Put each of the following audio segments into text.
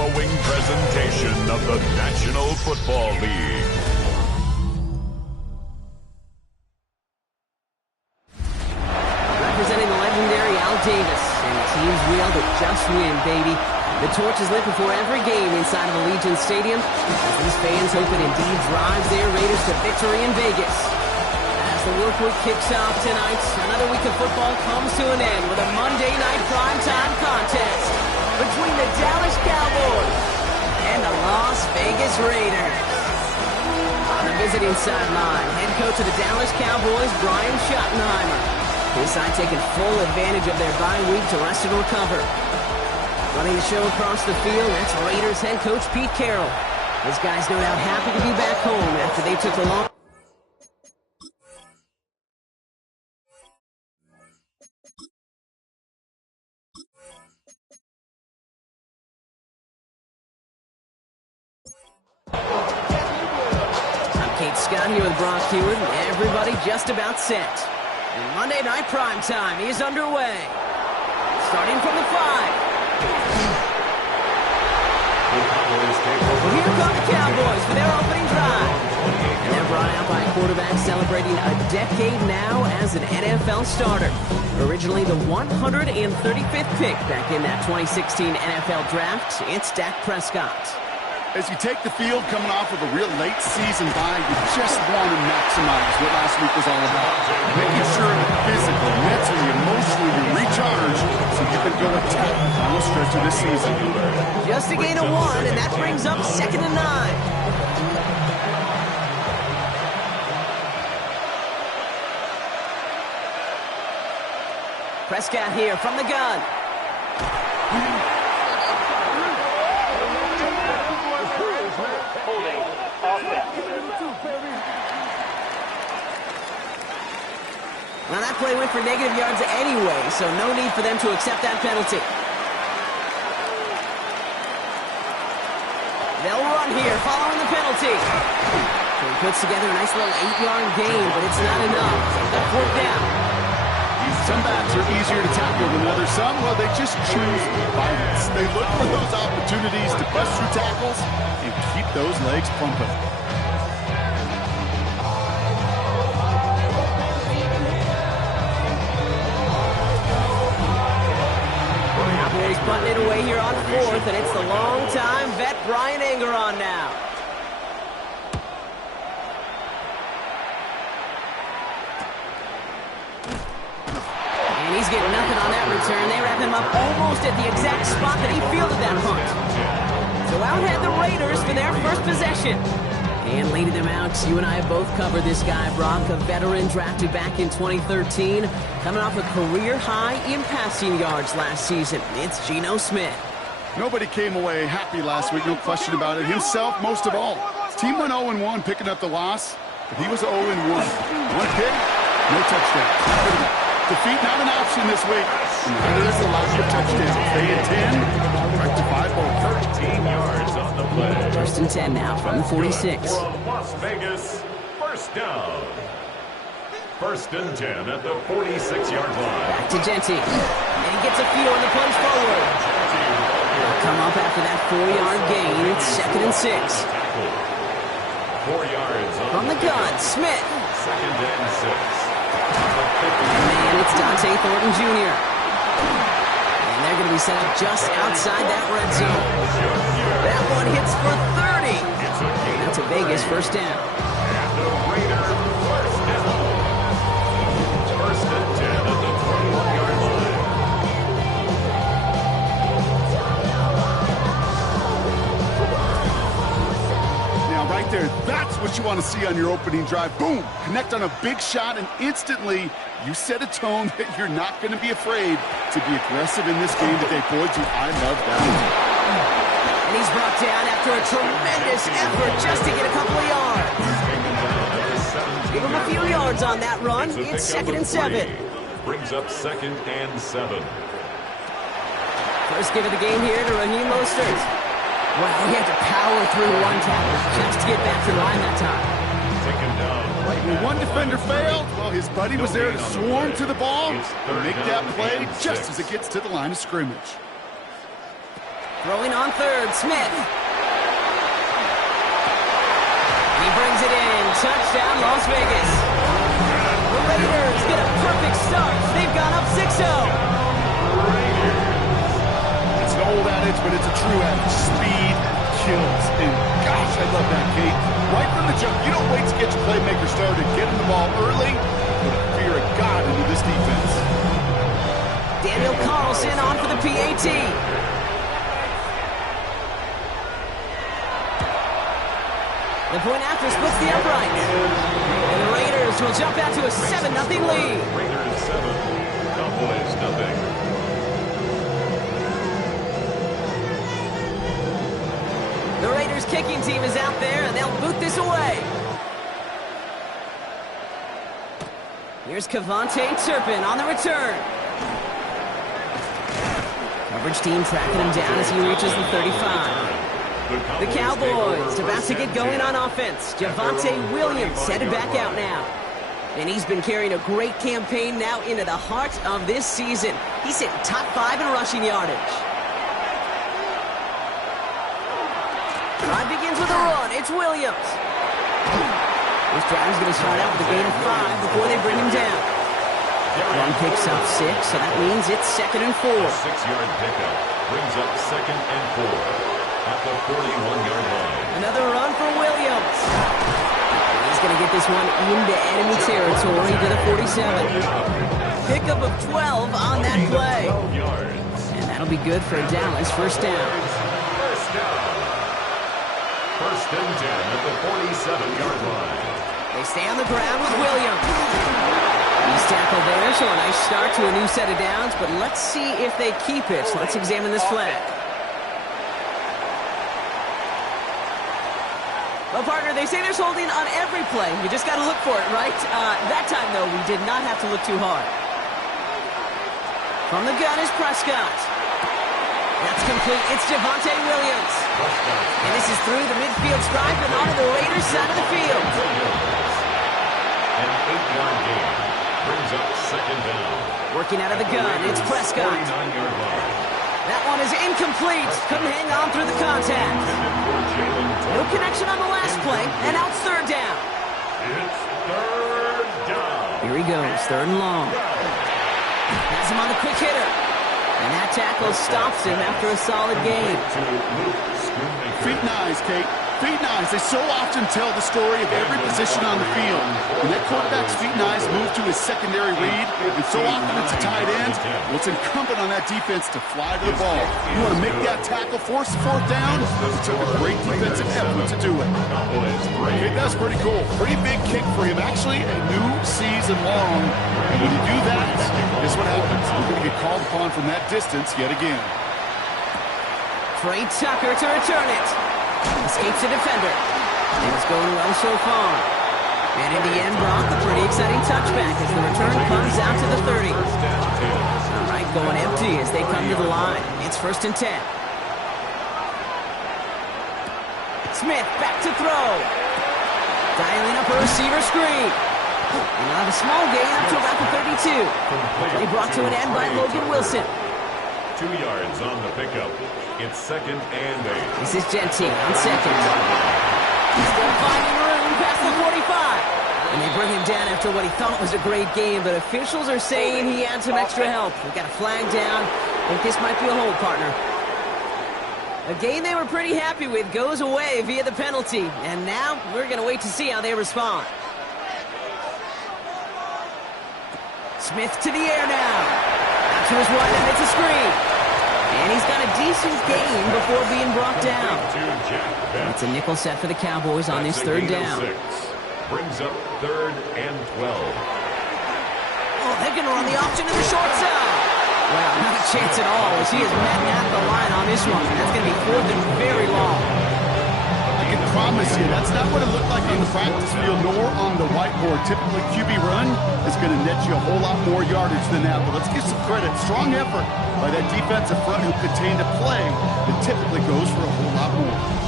following presentation of the National Football League. Representing the legendary Al Davis and the team's wheel to just win, baby. The torch is lit before every game inside of Allegiant Stadium as these fans hope it indeed drives their Raiders to victory in Vegas. As the work week kicks off tonight, another week of football comes to an end with a Monday night primetime contest between the Dallas Cowboys and the Las Vegas Raiders. On the visiting sideline, head coach of the Dallas Cowboys, Brian Schottenheimer. His side taking full advantage of their bye week to rest and recover. Running the show across the field, that's Raiders head coach Pete Carroll. His guys no doubt happy to be back home after they took the long... I'm Kate Scott here with Brock Hewitt, and everybody just about set. And Monday Night Primetime is underway. Starting from the 5. Here come the Cowboys for their opening drive. And they're brought out by a quarterback celebrating a decade now as an NFL starter. Originally the 135th pick back in that 2016 NFL Draft, it's Dak Prescott. As you take the field coming off of a real late season bye, you just want to maximize what last week was all about. Making sure that physically, mentally, emotionally you recharge so you can go attack the final stretch of the season. Just a gain of 1, and that brings up 2nd and 9. Prescott here from the gun. Now that play went for negative yards anyway, so no need for them to accept that penalty. They'll run here following the penalty. So he puts together a nice little 8-yard gain, but it's not enough. They're 4th down. Some backs are easier to tackle than others. Some, well, they just choose violence. They look for those opportunities to bust through tackles and keep those legs pumping. Cowboys punting it away here on 4th, and it's the long-time vet Brian Anger on now. And he's getting nothing on that return. They wrap him up almost at the exact spot that he fielded that punt. So out head the Raiders for their first possession. And leading them out, you and I have both covered this guy, Brock, a veteran drafted back in 2013, coming off a career high in passing yards last season. It's Geno Smith. Nobody came away happy last week, no question about it. Himself, most of all. His team went 0-1, picking up the loss, but he was 0-1. One pick, no touchdown. Defeat not an option this week. Neither is the lack of touchdowns. They intend right to 5 ball. 13 yards on the play. 1st and 10 now from the 46. From Las Vegas, first down. 1st and 10 at the 46-yard line. Back to Genty. And he gets a feel in the plunge forward. They'll come up after that 4-yard gain. It's 2nd and 6. 4 yards from the gun, Smith. 2nd and 6. And it's Dante Thornton Jr. And they're going to be set up just outside that red zone. That one hits for 30. That's a Vegas first down. And the Raiders first down. 1st and 10 at the 21-yard line. Now right there, that's what you want to see on your opening drive. Boom! Connect on a big shot, and instantly you set a tone that you're not going to be afraid to be aggressive in this game today. Boy, do I love that. And he's brought down after a tremendous effort just to get a couple of yards. Give him a few yards on that run. It's 2nd and 7. Brings up 2nd and 7. First give of the game here to Raheem Mostert. Well, he had to power through one tackle just to get back to the line that time. Taken down. When one defender failed, well, his buddy was there to swarm to the ball and make that play just as it gets to the line of scrimmage. Throwing on third, Smith. He brings it in. Touchdown, Las Vegas. The Raiders get a perfect start. They've gone up 6-0. It's an old adage, but it's a true adage. Speed kills. And gosh, I love that, Kate. Right from the jump, you don't wait to get your playmaker started. Get him the ball early. Put a fear of God into this defense. Daniel Carlson on for the PAT. The point after splits the upright. And the Raiders will jump out to a 7-0 lead. Raiders 7, Cowboys nothing. The Raiders kicking team is out there, and they'll boot this away. Here's Kevontae Turpin on the return. Coverage team tracking him down as he reaches the 35. The Cowboys about to get going on offense. Javonte Williams headed back out now. And he's been carrying a great campaign now into the heart of this season. He's hitting top 5 in rushing yardage. Drive begins with a run. It's Williams. This drive is going to start out with a gain of 5 before they bring him down. Run picks up 6, so that means it's 2nd and 4. 6-yard pickup brings up 2nd and 4. At the 41-yard line. Another run for Williams. He's going to get this one into enemy territory to the 47. Pickup of 12 on that play. 12 yards. And that'll be good for Dallas. First down. First down. 1st and 10 at the 47-yard line. They stay on the ground with Williams. He's tackled there, so a nice start to a new set of downs. But let's see if they keep it. Let's examine this flag. Well, partner, they say there's holding on every play. You just got to look for it, right? That time, though, we did not have to look too hard. From the gun is Prescott. That's complete. It's Javonte Williams. And this is through the midfield stripe and onto the Raiders' side of the field. An 8-yard gain brings up 2nd down. Working out of the gun, it's Prescott. 49-yard line. That one is incomplete. Couldn't hang on through the contact. No connection on the last play, and now it's 3rd down. It's 3rd down. Here he goes, 3rd and long. Has him on the quick hitter. And that tackle stops him after a solid gain. Feet nice, Kate. Feet nice. They so often tell the story of every position on the field. When that quarterback's feet nice move to his secondary read, and so often it's a tight end, well, it's incumbent on that defense to fly to the ball. You want to make that tackle, force the 4th down? It took a great defensive effort to do it. Okay, that's pretty cool. Pretty big kick for him. Actually, a new season long. And when you do that, guess what happens? You're going to get called upon from that distance yet again. Trey Tucker to return it. Escapes the defender. And it's going well so far. And in the end, Brock, a pretty exciting touchback as the return comes out to the 30. All right, going empty as they come to the line. It's 1st and 10. Smith back to throw. Dialing up a receiver screen. And he'll have a small gain up to about the 32. They brought to an end by Logan Wilson. 2 yards on the pickup. It's 2nd and 8. This is Gentile on 2nd. Still finding room past the 45. And they bring him down after what he thought was a great game, but officials are saying he had some extra help. We've got a flag down. I think this might be a hold, partner. A game they were pretty happy with goes away via the penalty. And now we're going to wait to see how they respond. Smith to the air now. Out to his right, and it's a screen. And he's got a decent gain before being brought down. It's a nickel set for the Cowboys on this 3rd down. Brings up 3rd and 12. Oh, they're going to run the option to the short side. Well, not a chance at all as he is met at the line on this one. That's going to be 4th and very long. I can promise you, that's not what it looked like on the practice field nor on the whiteboard. Typically, QB run is going to net you a whole lot more yardage than that. But let's give some credit. Strong effort by that defensive front who contained a play that typically goes for a whole lot more.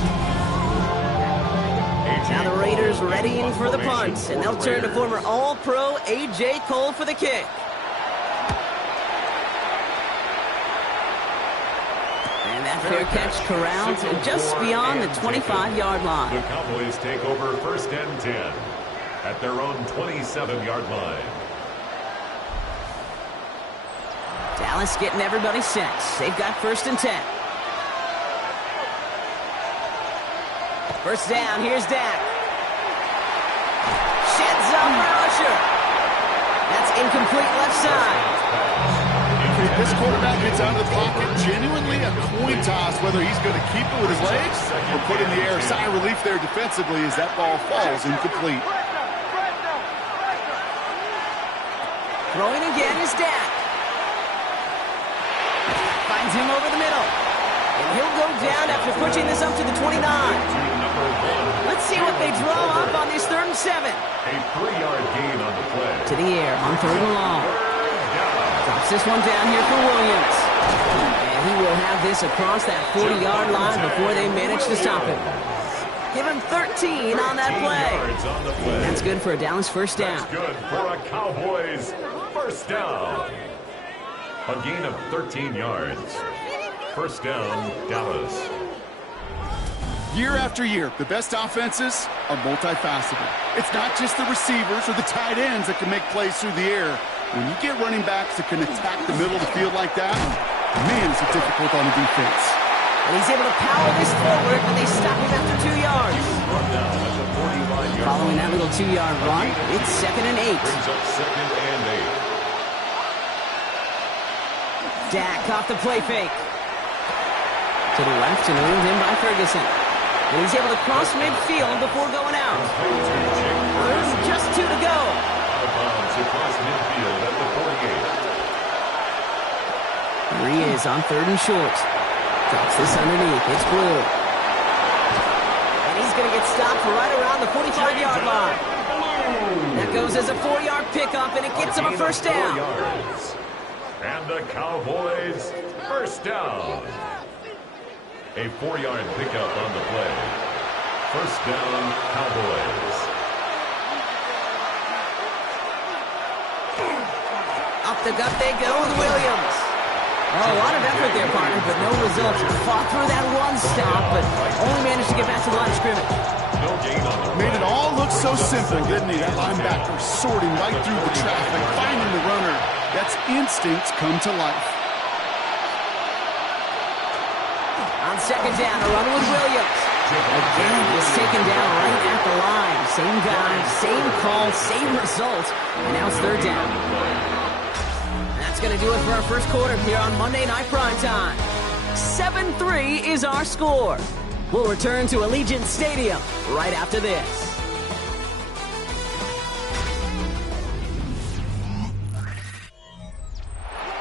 Now the Raiders readying for the punt, and they'll turn to former All-Pro A.J. Cole for the kick. And that Fair catch corralled just beyond the 25-yard line. The Cowboys take over 1st and 10 at their own 27-yard line. Dallas getting everybody set. They've got 1st and 10. First down, here's Dak. Sheds up for Usher. That's incomplete left side. If this quarterback gets out of the pocket, genuinely a coin toss whether he's going to keep it with his legs or put in the air. Sigh of relief there defensively as that ball falls incomplete. Throwing again is Dak. Finds him over the middle. And he'll go down after pushing this up to the 29. Let's see what they draw up on this 3rd and 7. A 3-yard gain on the play. To the air on 3rd and long. Drops this one down here for Williams. And he will have this across that 40-yard line before they manage to stop him. Give him 13 on that play. That's good for a Dallas first down. That's good for a Cowboys first down. A gain of 13 yards. First down, Dallas. Year after year, the best offenses are multifaceted. It's not just the receivers or the tight ends that can make plays through the air. When you get running backs that can attack the middle of the field like that, man, is it difficult on the defense. And he's able to power this forward, and they stop him after 2 yards. Following that little 2-yard run, it's 2nd and 8. Brings up 2nd and 8. Dak off the play fake. To the left and reeled in by Ferguson. And he's able to cross midfield before going out. There's just 2 to go. Out of bounds across midfield at the 48. Here he is on 3rd and short. Drops this underneath. It's Blue. And he's going to get stopped right around the 45-yard line. That goes as a 4-yard pickup, and it gets him a first down. 4 yards. And the Cowboys first down. A 4-yard pickup on the play. First down, Cowboys. Up the gut they go with Williams. Oh, a lot of effort there, partner, but no results. Fought through that one stop, but only managed to get back to the line of scrimmage. No gain on the Made it all look so simple, didn't he? That linebacker sorting right through the traffic, finding the runner. That's instinct come to life. On 2nd down, a run with Williams. Again, he's taken down right at the line. Same guy, same call, same result. And now it's 3rd down. That's going to do it for our first quarter here on Monday Night Primetime. 7-3 is our score. We'll return to Allegiant Stadium right after this.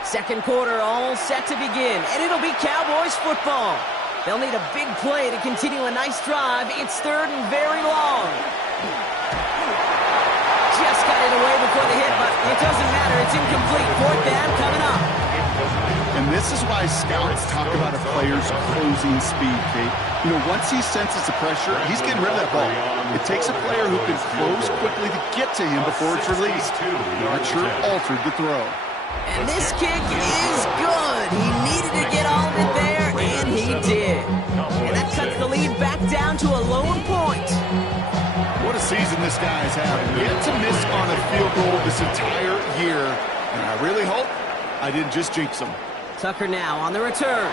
Second quarter all set to begin, and it'll be Cowboys football. They'll need a big play to continue a nice drive. It's 3rd and very long. Just got it away before the hit, but it doesn't matter. It's incomplete. 4th down coming up. And this is why scouts talk about a player's closing speed, Kate. You know, once he senses the pressure, he's getting rid of that ball. It takes a player who can close quickly to get to him before it's released. Archer altered the throw. And this kick is good. He needed to get all of it there, and he did. And that cuts the lead back down to a lone point. What a season this guy's having. Yet to miss on a field goal this entire year. And I really hope I didn't just jinx him. Tucker now on the return.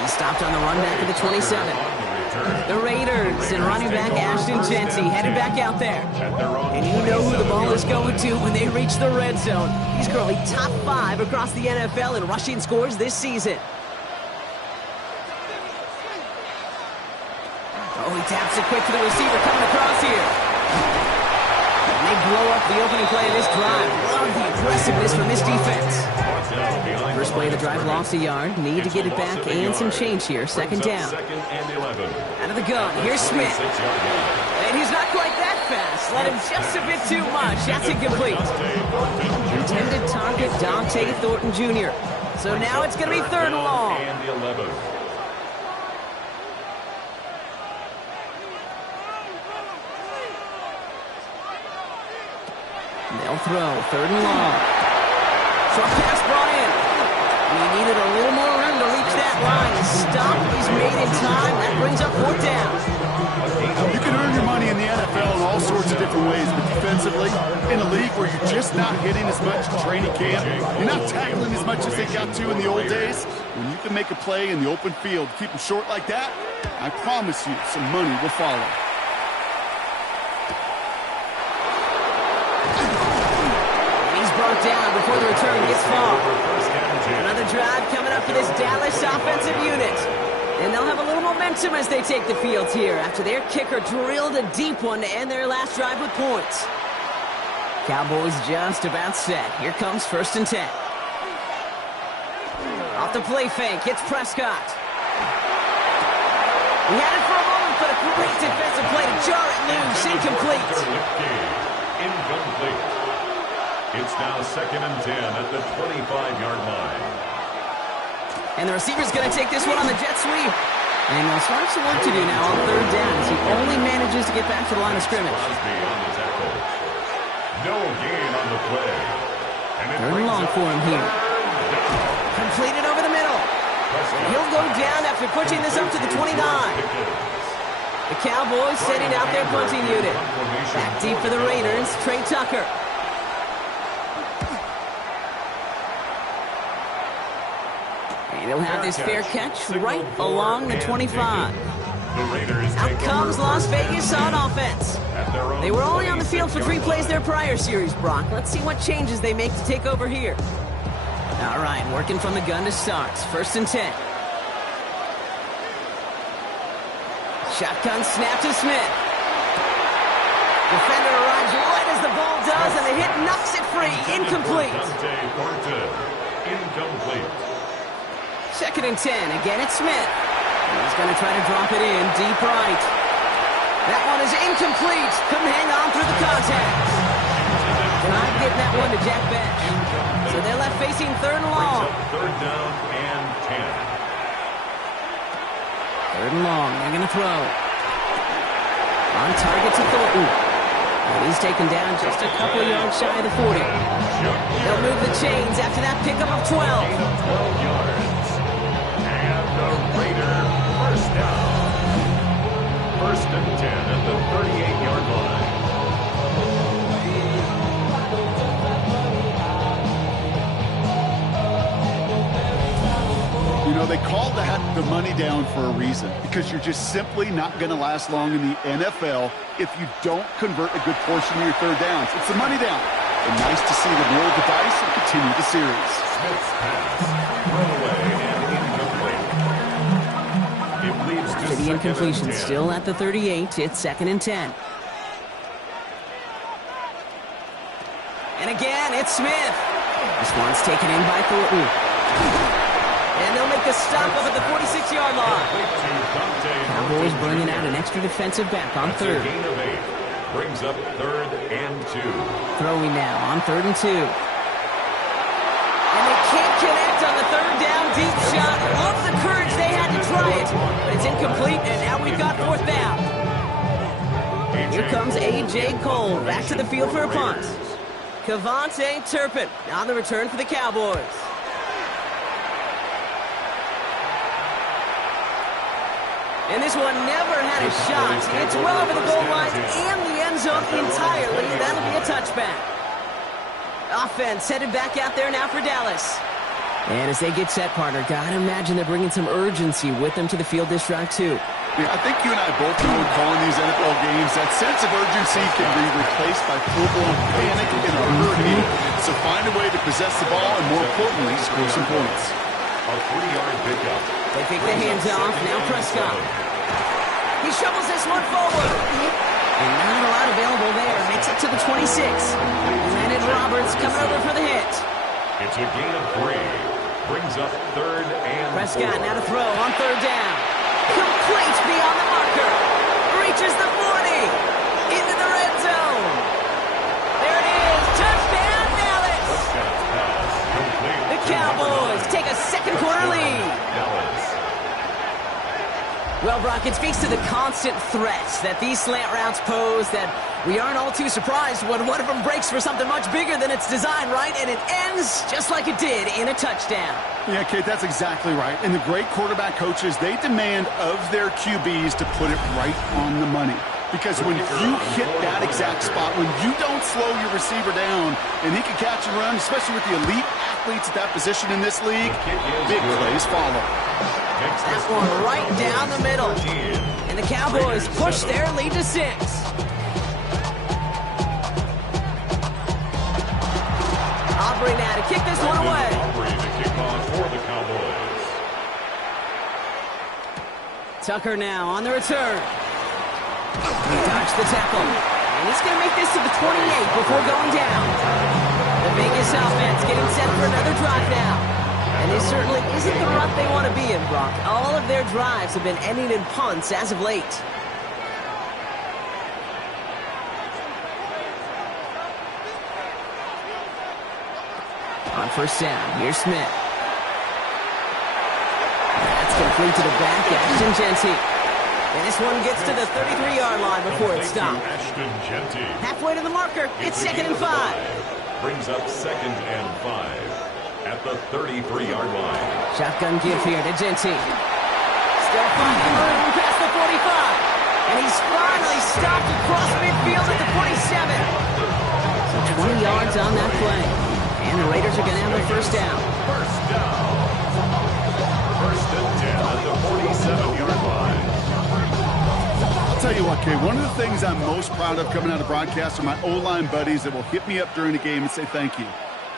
He stopped on the run back of the 27. The Raiders and running back Ashton Jeanty headed back out there. And you know who the ball is going to when they reach the red zone. He's currently top 5 across the NFL in rushing scores this season. Oh, he taps it quick to the receiver coming across here. And they blow up the opening play of this drive. Love the aggressiveness from this defense. First play of the drive, lost a yard. Need to get it back and some change here. 2nd down. Out of the gun, here's Smith. And he's not quite that fast. Let him just a bit too much. That's incomplete. Intended target, Dante Thornton Jr. So now it's going to be 3rd and long. They'll throw 3rd and long. Short pass brought in. And he needed a little more room to reach that line. The stop is made in time. That brings up 4th down. You can earn your money in the NFL in all sorts of different ways, but defensively, in a league where you're just not hitting as much in training camp, you're not tackling as much as they got to in the old days, when you can make a play in the open field, keep them short like that, I promise you some money will follow. He's brought down before the return gets far. Another drive coming up for this Dallas offensive unit. And they'll have a little momentum as they take the field here after their kicker drilled a deep one to end their last drive with points. Cowboys just about set. Here comes 1st and 10. Off the play fake, it's Prescott. He had it for a moment, but a great defensive play to jar it loose. Incomplete. Incomplete. It's now 2nd and 10 at the 25-yard line. And the receiver's going to take this one on the jet sweep. And he'll start some work to do now on 3rd down as he only manages to get back to the line of scrimmage. Crosby on the tackle. No gain on the play. And 3rd and long for him here. Completed over the middle. And he'll go down after pushing this up to the 29. The Cowboys setting out their punting unit. Back deep for the Raiders, Trey Tucker. He'll have this fair catch right along the 25. Out comes Las Vegas on offense. They were only on the field for 3 plays their prior series, Brock. Let's see what changes they make to take over here. All right, working from the gun to start. 1st and 10. Shotgun snap to Smith. Defender arrives right as the ball does, and the hit knocks it free. Incomplete. Incomplete. 2nd and 10. Again, it's Smith. He's going to try to drop it in deep right. That one is incomplete. Couldn't hang on through the contact. Not getting that one to Jack Bech. So they're left facing 3rd and long. 3rd down and 10. 3rd and long. They're going to throw. On target to Thornton. And he's taken down just a couple yards shy of the 40. They'll move the chains after that pickup of 12. 12 yards. And the Raider 1st down. 1st and 10 at the 38-yard line. You know, they called the money down for a reason, because you're just simply not going to last long in the NFL if you don't convert a good portion of your 3rd downs. It's the money down. And nice to see them roll the dice and continue the series. Smith's pass, thrown away and incomplete. It leads to The incompletion still at the 38. It's 2nd and 10. And again, it's Smith. This one's taken in by Thornton. And they'll make the stop up at the 46-yard line. Cowboys bringing out an extra defensive back on 3rd. Gain of 8 brings up 3rd and 2. Throwing now on 3rd and 2. And they can't connect on the 3rd down deep shot. Love the courage they had to try it. But it's incomplete, and now we've got 4th down. Here comes A.J. Cole back to the field for a punt. Kevontae Turpin on the return for the Cowboys. And this one never had a shot. It's well over the goal line and the end zone entirely. That'll be a touchback. Offense headed back out there now for Dallas. And as they get set, partner, gotta imagine they're bringing some urgency with them to the field this drive, too. Yeah, I think you and I both know in calling these NFL games, that sense of urgency can be replaced by full-blown panic in a hurricane. So find a way to possess the ball and, more importantly, score some points. A 3-yard pickup. They take the hands off. Now Prescott. He shovels this one forward. And not a lot available there. Makes it to the 26. Landon Roberts coming over for the hit. It's a gain of 3. Brings up 3rd and 4. Prescott now to throw on 3rd down. Complete beyond the marker. Reaches the 40. Into the red zone. There it is. Touchdown, Dallas. Prescott's pass complete. The Cowboys take a second quarter lead. Dallas. Well, Brock, it speaks to the confidence constant threats that these slant routes pose that we aren't all too surprised when one of them breaks for something much bigger than it's designed, right? And it ends just like it did in a touchdown. Yeah, Kate, that's exactly right. And the great quarterback coaches, they demand of their QBs to put it right on the money. Because when you hit that exact spot, when you don't slow your receiver down, and he can catch and run, especially with the elite athletes at that position in this league, big plays follow. That one right down the middle. And the Cowboys push their lead to 6. Aubrey now to kick this one away. Aubrey to kick off for the Cowboys. Tucker now on the return. He dodged the tackle. And he's going to make this to the 28 before going down. The Vegas offense getting set for another drive now. And this certainly isn't the rut they want to be in, Brock. All of their drives have been ending in punts as of late. On first down, here's Smith. That's complete to the back, Ashton Jeanty. And this one gets to the 33-yard line before it's stopped. Ashton Jeanty. Halfway to the marker, it's 2nd and 5. Brings up 2nd and 5 at the 33-yard line. Shotgun give here to Jeanty. Still finding room past the 45. And he's finally stopped across midfield at the 47. So 20 yards on that play. And the Raiders are going to have a first down. First down. First and 10 at the 47-yard line. I'll tell you what, Kay, one of the things I'm most proud of coming out of broadcast are my O-line buddies that will hit me up during the game and say thank you.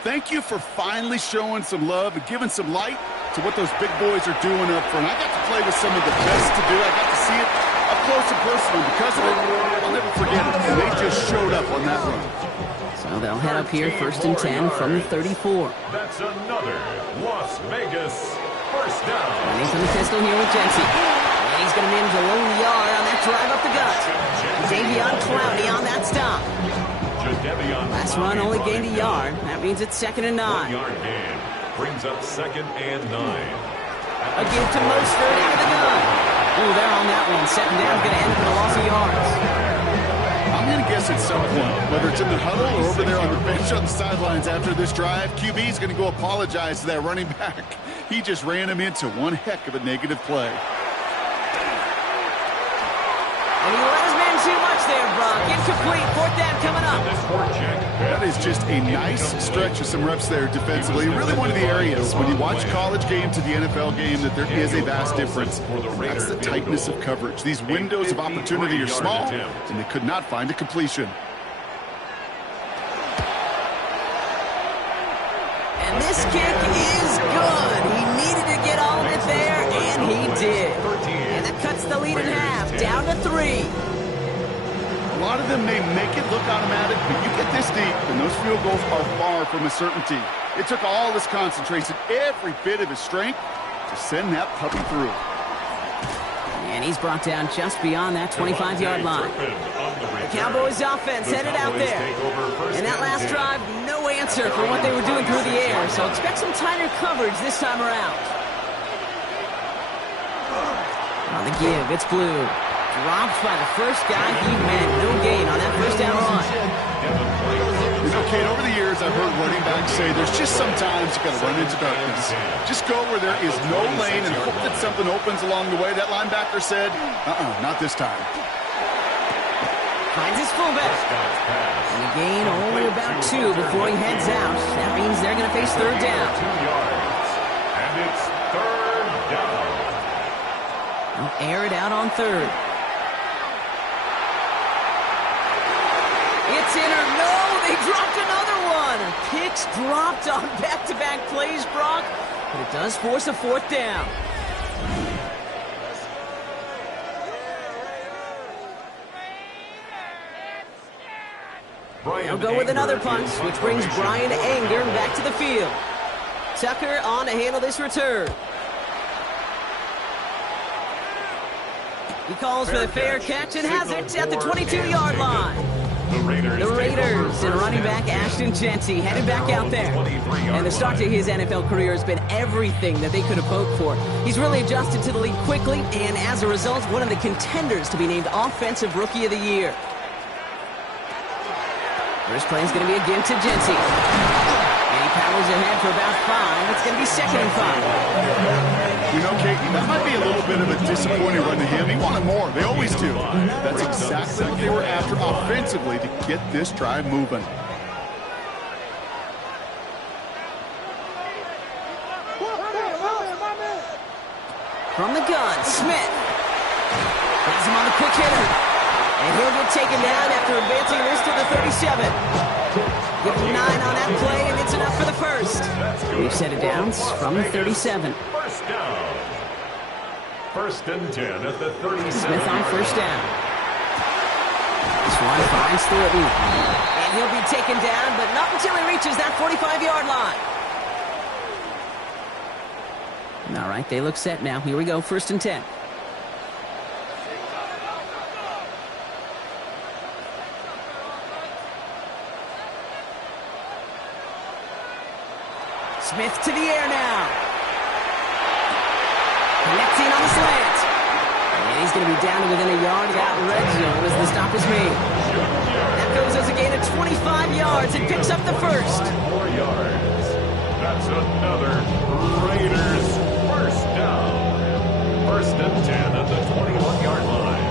Thank you for finally showing some love and giving some light to what those big boys are doing up front. I got to play with some of the best to do. I got to see it up close and personal. Because of it, I'll never forget it. And they just showed up on that run. So they'll head up here, 1st and 10 from the 34. That's another Las Vegas first down. Running from the pistol here with Jeanty. And he's going to manage a lone yard on that drive up the gut. Davion Clowney on that stop. Last run only gained a yard. That means it's 2nd and 9. 1-yard gain brings up 2nd and 9. A give to Mostert out of the gun. Ooh, they're on that one. 2nd down's going to end up in a loss of yards. I'm going to guess at some point, whether it's in the huddle or over there on the bench on the sidelines after this drive, QB's going to go apologize to that running back. He just ran him into one heck of a negative play. And he let his man too much there, Brock. Incomplete. 4th down coming up. That is just a nice stretch of some reps there defensively. Really one of the areas when you watch college game to the NFL game that there is a vast difference. That's the tightness of coverage. These windows of opportunity are small, and they could not find a completion. And this kick is good. He needed to get all of it there, and he did. And that cuts the lead in half, down to 3. A lot of them may make it look automatic, but you get this deep, and those field goals are far from a certainty. It took all his concentration, every bit of his strength, to send that puppy through. And he's brought down just beyond that 25-yard line. The Cowboys offense headed out there. And that last drive, no answer for what they were doing through the air, so expect some tighter coverage this time around. On the give, it's Blue. Dropped by the first guy he met. No gain on that first down run. You know, Kate, over the years, I've heard running backs say there's just sometimes you got to run into darkness. Just go where there is no lane and hope that something opens along the way. That linebacker said, not this time. Finds his fullback. And the gain only about 2 before he heads out. That means they're going to face 3rd down. 2 yards. And it's 3rd down. They'll air it out on 3rd. It's in or no, they dropped another one. Picks dropped on back-to-back plays, Brock, but it does force a 4th down. They'll go with another punt, which brings Brian Anger back to the field. Tucker on to handle this return. He calls for the fair catch and has it at the 22-yard line. The Raiders and running back Ashton Jeanty headed back out there. And the start to his NFL career has been everything that they could have hoped for. He's really adjusted to the league quickly, and as a result, one of the contenders to be named Offensive Rookie of the Year. First play is going to be again to Jeanty. And he powers ahead for about 5. It's going to be 2nd and 5. You know, Kate, that might be a little bit of a disappointing run to him. He wanted more. They always do. That's exactly what they were after offensively to get this drive moving. From the gun, Smith. Has him on the quick hitter. And he'll get taken down after advancing this to the 37. Give him 9 on that play, and it's enough for the first. We've set it down from the 37. First down. 1st and 10 at the 37. Smith on first down. This one finds Thornton. And he'll be taken down, but not until he reaches that 45-yard line. All right, they look set now. Here we go, 1st and 10. Smith to the air now. Connecting on the slant. And he's going to be down to within a yard of that red zone as the stop is made. That goes as a gain of 25 yards and picks up the first. 4 yards. That's another Raiders first down. 1st and 10 at the 21-yard line.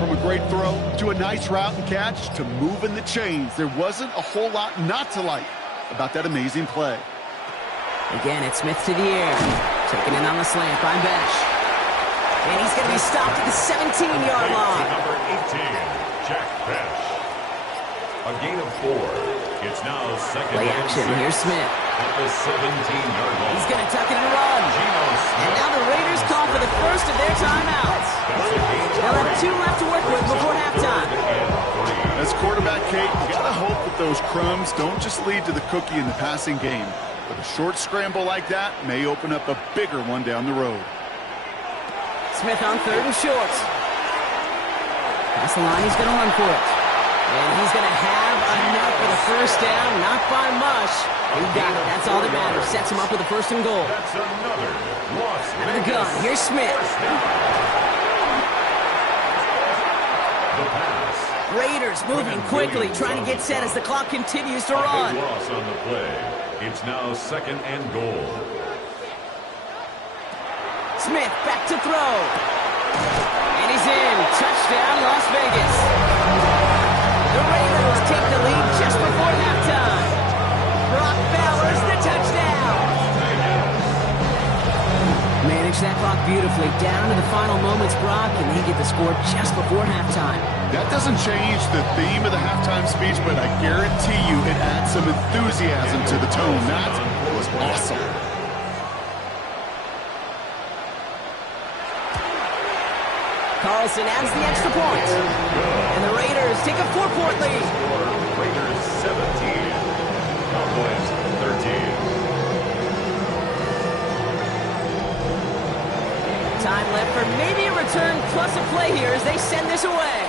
From a great throw to a nice route and catch to moving the chains. There wasn't a whole lot not to like about that amazing play. Again, it's Smith to the air. Taken in on the slant by Besh. And he's going to be stopped at the 17-yard line. Number 18, Jack Besh. A gain of 4. It's now 2nd Play and action. 6 Here's Smith. at the 17-yard line. He's going to tuck it and run. And now the Raiders call for the first of their timeouts. They'll have 2 left to work with before halftime. As quarterback, Kate, you got to hope that those crumbs don't just lead to the cookie in the passing game. But a short scramble like that may open up a bigger one down the road. Smith on 3rd and short. Past the line, he's going to run for it. And he's going to have enough for the first down, not by much. He got it. That's all that matters. Sets him up with a 1st and goal. That's another Las Out of the gun. Here's Smith. The pass. Raiders moving quickly, trying to get set as the clock continues to run. Big loss on the play. It's now 2nd and goal. Smith back to throw. And he's in. Touchdown, Las Vegas. The Raiders take the lead just before halftime. Brock Bowers, the touchdown. Manage that clock beautifully. Down to the final moments, Brock, and they get the score just before halftime. That doesn't change the theme of the halftime speech, but I guarantee you it adds some enthusiasm to the tone. That was awesome. Carlson adds the extra point. And the Raiders take a 4-point lead. Raiders 17. Cowboys 13. Time left for maybe a return plus a play here as they send this away.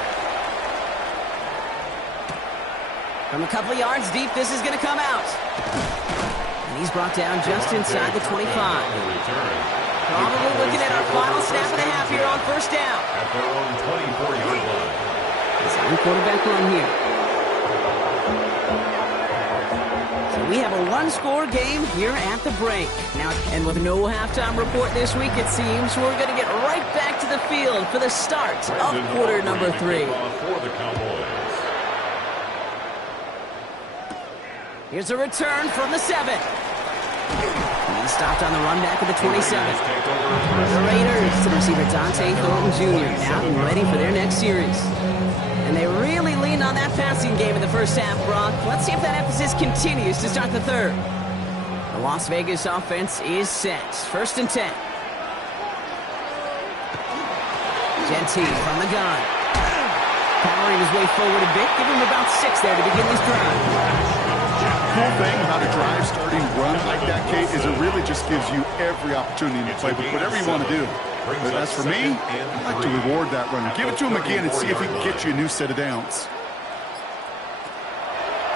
From a couple of yards deep, this is going to come out. And he's brought down just inside the 25. Probably looking at our final snap and a half here on first down. At their own 24-yard line. It's a quarterback run here. So we have a one-score game here at the break. Now, and with no halftime report this week, it seems we're going to get right back to the field for the start of quarter number 3. For the Cowboys. Here's a return from the 7. He stopped on the run back of the 27. The Raiders to receiver Dante Thornton Jr. out and ready for their next series. And they really leaned on that passing game in the first half, Brock. Let's see if that emphasis continues to start the third. The Las Vegas offense is set. 1st and 10. Jeanty from the gun. Powering his way forward a bit. Give him about 6 there to begin this drive. Cool thing about a drive starting run like that, Kate, is it really just gives you every opportunity to play with whatever you want to do. But as for me, I'd like to reward that runner. Give it to him again and see if he can get you a new set of downs.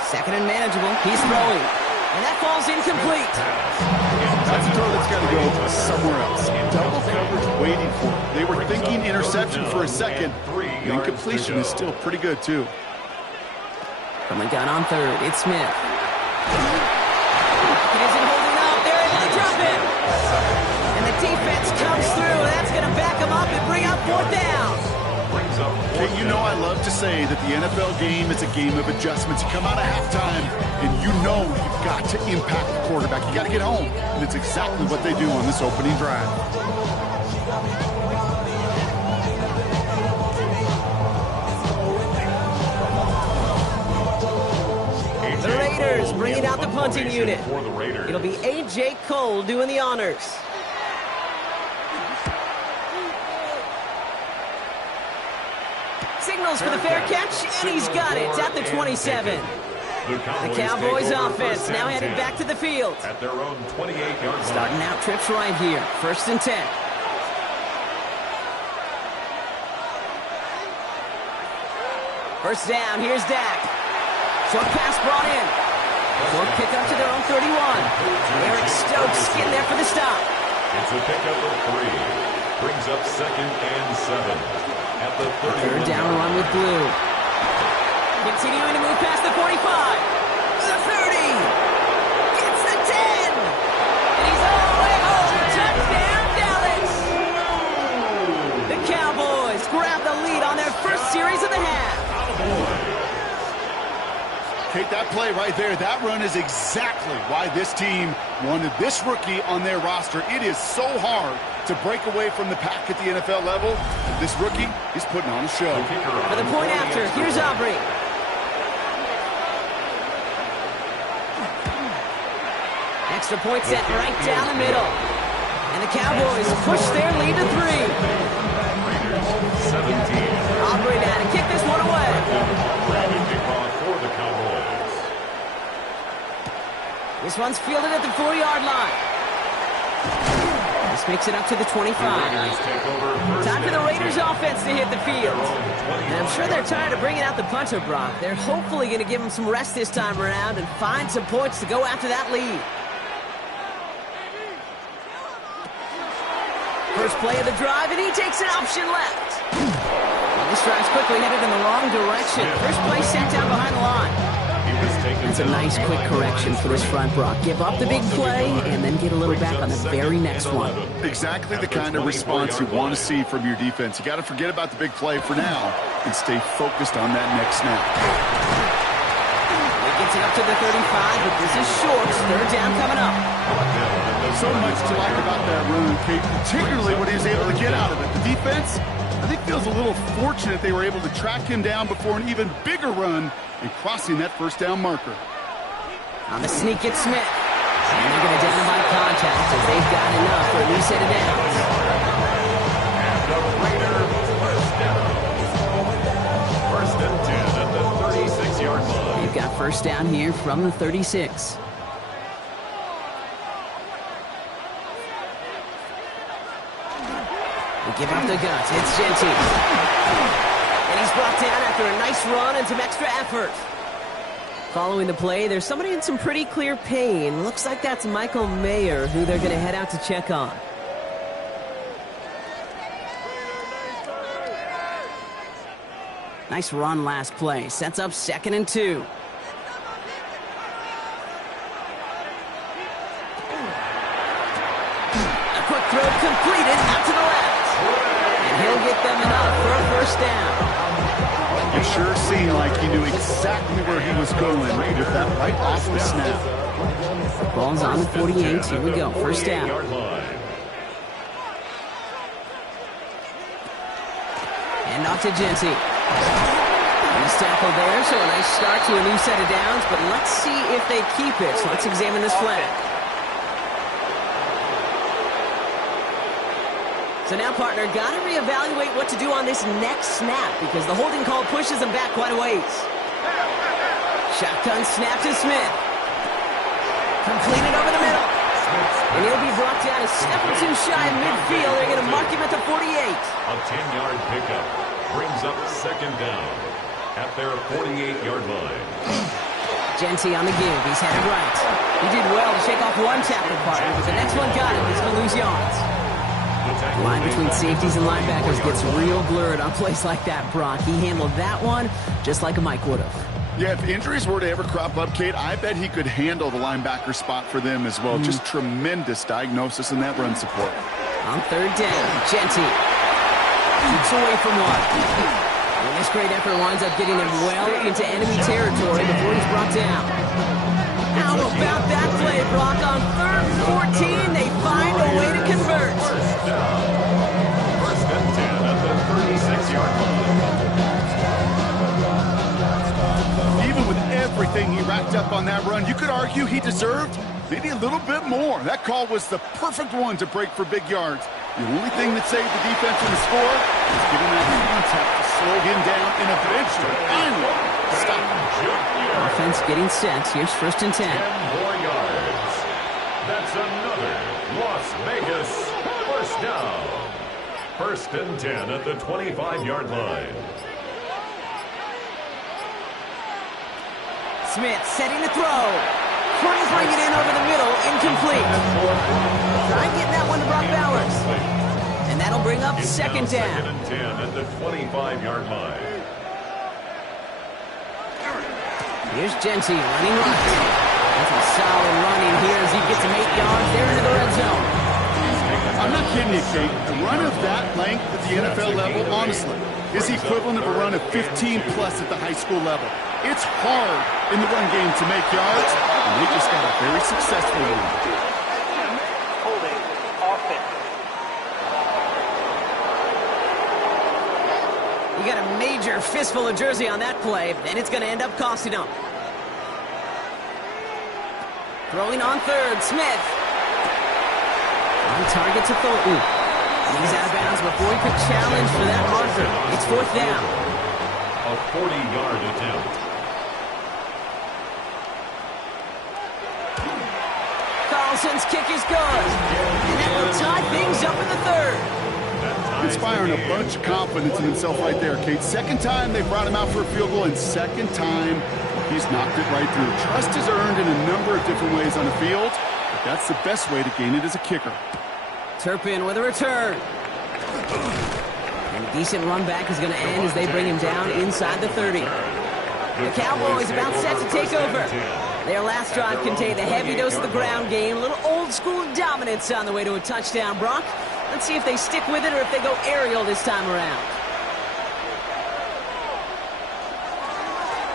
Second and manageable. He's throwing. And that ball's incomplete. That's a throw that's got to go somewhere else. Double coverage waiting for it. They were thinking interception for a second. The incompletion is still pretty good, too. From the gun on third, it's Smith. It isn't holding up. They're able to drop it. And the defense comes through. That's going to back them up and bring up fourth down. Okay, you know I love to say that the NFL game is a game of adjustments. You come out of halftime, and you know you've got to impact the quarterback. You got to get home, and it's exactly what they do on this opening drive. The Raiders bringing out the punting unit. It'll be A.J. Cole doing the honors. Signals for the fair catch, and he's got it at the 27. The Cowboys offense now headed back to the field. At their own 28-yard line. Starting out trips right here. First and 10. First down, here's Dak. Short pass brought in. Short pickup to their own 31. Eric Stokes getting there for the stop. It's a pickup of 3. Brings up second and 7. At the 30. Third down run with Blue. Continuing to move past the 45. The 30. Gets the 10. And he's all the way home. Touchdown, Dallas. The Cowboys grab the lead on their first series of the half. Kate, that play right there, that run is exactly why this team wanted this rookie on their roster. It is so hard to break away from the pack at the NFL level. This rookie is putting on a show. For the point after, here's Aubrey. Extra point set right down the middle. And the Cowboys push their lead to 3. 17. Aubrey now to kick this one away. For the Cowboys. This one's fielded at the 4-yard line. This makes it up to the 25. Time for the Raiders offense to hit the field. And I'm sure they're tired of bringing out the punter, Brock. They're hopefully going to give him some rest this time around and find some points to go after that lead. First play of the drive, and he takes an option left. Well, this drive's quickly headed in the wrong direction. First play sent down behind the line. That's a nice quick correction for this front, Brock. Give up the big play and then get a little back on the very next one. Exactly the kind of response you want to see from your defense. You got to forget about the big play for now and stay focused on that next snap. He gets it up to the 35, but this is short. Third down coming up. So much to like about that run, Kate, particularly what he was able to get out of it. The defense, I think, feels a little fortunate they were able to track him down before an even bigger run and crossing that first down marker. On the sneak, it's Smith. And they're going to down him by contact as they've got enough for a new set of downs. And the Raiders first down. First and 10 at the 36-yard line. They've got first down here from the 36. They give up the guts. It's Genty. And he's brought down after a nice run and some extra effort. Following the play, there's somebody in some pretty clear pain. Looks like that's Michael Mayer, who they're going to head out to check on. Nice run last play. Sets up second and 2. A quick throw completed out to the left. And he'll get them enough for a first down. It sure seemed like he knew exactly where he was going with that right off the snap. Ball's on the 48. Here we go. First down. And off to Genty. Nice tackle there, so a nice start to a new set of downs, but let's see if they keep it. So let's examine this flag. So now, partner, got to reevaluate what to do on this next snap because the holding call pushes them back quite a ways. Shotgun snap to Smith. Completed over the middle. And he'll be brought down a step or two shy of midfield. They're going to mark him at the 48. A 10-yard pickup brings up second down at their 48-yard line. Genty on the give. He's headed right. He did well to shake off one tackle partner, but the next one got him. He's going to lose yards. The line between safeties and linebackers gets real blurred on plays like that, Brock. He handled that one just like a Mike would have. Yeah, if injuries were to ever crop up, Kate, I bet he could handle the linebacker spot for them as well. Just tremendous diagnosis in that run support. On third down, Genty keeps away from one. And this great effort winds up getting him well into enemy territory before he's brought down. How about that play, Brock? On third and 14, they find a way to convert. First down. First and 10 at the 36-yard line. Even with everything he racked up on that run, you could argue he deserved maybe a little bit more. That call was the perfect one to break for big yards. The only thing that saved the defense in the score was getting that contact to slow him down and eventually, finally, stop him. Offense getting set. Here's first and 10. 10 more yards. That's another Las Vegas first down. First and 10 at the 25-yard line. Smith setting the throw. Trying to bring it in over the middle. Incomplete. Trying getting that one to Brock Bowers. And that'll bring up second down. Second and 10 at the 25-yard line. Here's Genty running right. That's a solid running here as he gets him 8 yards there into the red zone. I'm not kidding you, Kate. A run of that length at the NFL level, honestly, is the equivalent of a run of 15-plus at the high school level. It's hard in the run game to make yards, and they just got a very successful one. Holding offense. You got a major fistful of jersey on that play, and it's going to end up costing him. Throwing on third, Smith. On target to Thornton. He's out of bounds before he could challenge for that marker. It's fourth down. A 40-yard attempt. Carlson's kick is good. And that will tie things up in the third. Inspiring a bunch of confidence in himself right there, Kate. Second time they brought him out for a field goal, and second time he's knocked it right through. Trust is earned in a number of different ways on the field, but that's the best way to gain it as a kicker. Turpin with a return. And a decent run back is going to end as they bring him down inside the 30. The Cowboys about set to take over. Their last drive contained a heavy dose of the ground game, a little old-school dominance on the way to a touchdown. Brock, let's see if they stick with it or if they go aerial this time around.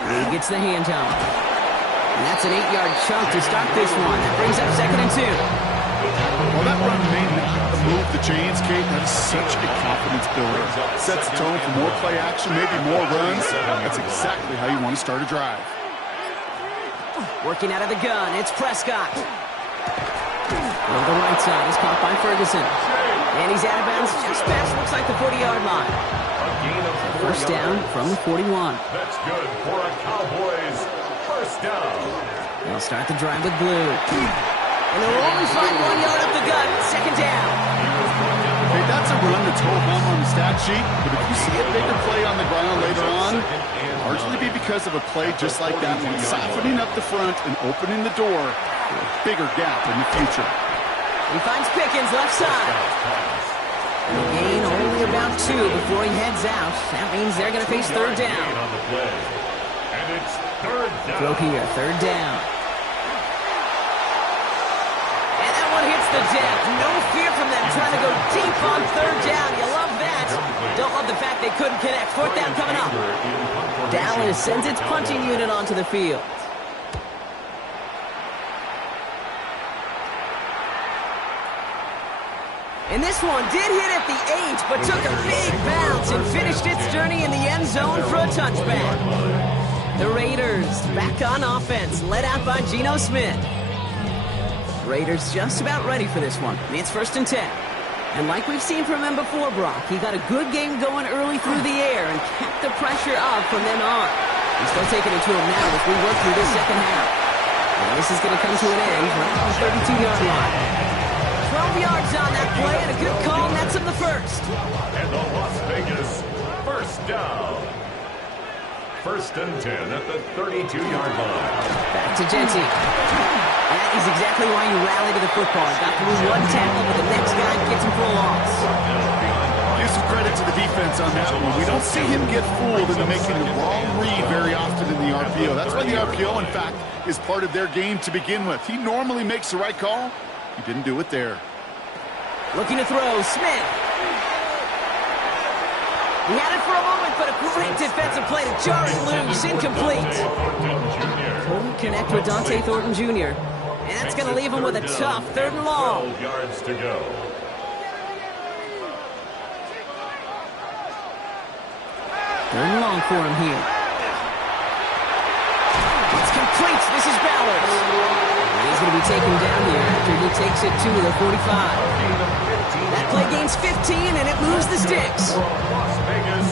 He gets the hand home. And that's an 8-yard chunk to start this one. That brings up second and 2. Well, that run may not move the chains, Kate. That is such a confidence builder. Sets the tone for more play action, maybe more runs. That's exactly how you want to start a drive. Working out of the gun, it's Prescott. On the right side is caught by Ferguson. And he's out of bounds just past, looks like the 40-yard line. First down from the 41. That's good for a Cowboys first down. They'll start the drive with blue. And they'll only find 1 yard up the gut. Second down. Okay, that's a run that's ho-hum on the stat sheet, but if you see a bigger play on the ground later on, largely be because of a play just like that one, softening up the front and opening the door for a bigger gap in the future. He finds Pickens left side. And a gain only about 2 before he heads out. That means they're going to face third down. On the play. And it's third down. Throw here, third down. And that one hits the deck. No fear from them trying to go deep on third down. You love that. Don't love the fact they couldn't connect. Fourth down coming up. Dallas sends its punting unit onto the field. And this one did hit at the 8, but took a big bounce and finished its journey in the end zone for a touchback. The Raiders back on offense, led out by Geno Smith. Raiders just about ready for this one. It's first and 10. And like we've seen from him before, Brock, he got a good game going early through the air and kept the pressure up from then on. He's still taking it to him now as we work through this second half. And this is going to come to an end right on the 32-yard line. play and a good call nets him the first. And the Las Vegas first down. 1st and 10 at the 32-yard line. Back to Genty. That is exactly why you rally to the football. Got through one tackle, but the next guy gets him for a loss. Give some credit to the defense on that one. We don't see him get fooled into making the wrong read very often in the RPO. That's why the RPO, in fact, is part of their game to begin with. He normally makes the right call. He didn't do it there. Looking to throw, Smith. He had it for a moment, but a great defensive play to jar it loose. Incomplete. Couldn't connect with Dante Thornton Jr. And that's going to leave him with a tough 3rd and long. 12 yards to go. 3rd and long for him here. It's complete. This is Bowers. And he's going to be taken down here after he takes it to the 45. That play gains 15, and it moves the sticks. Las Vegas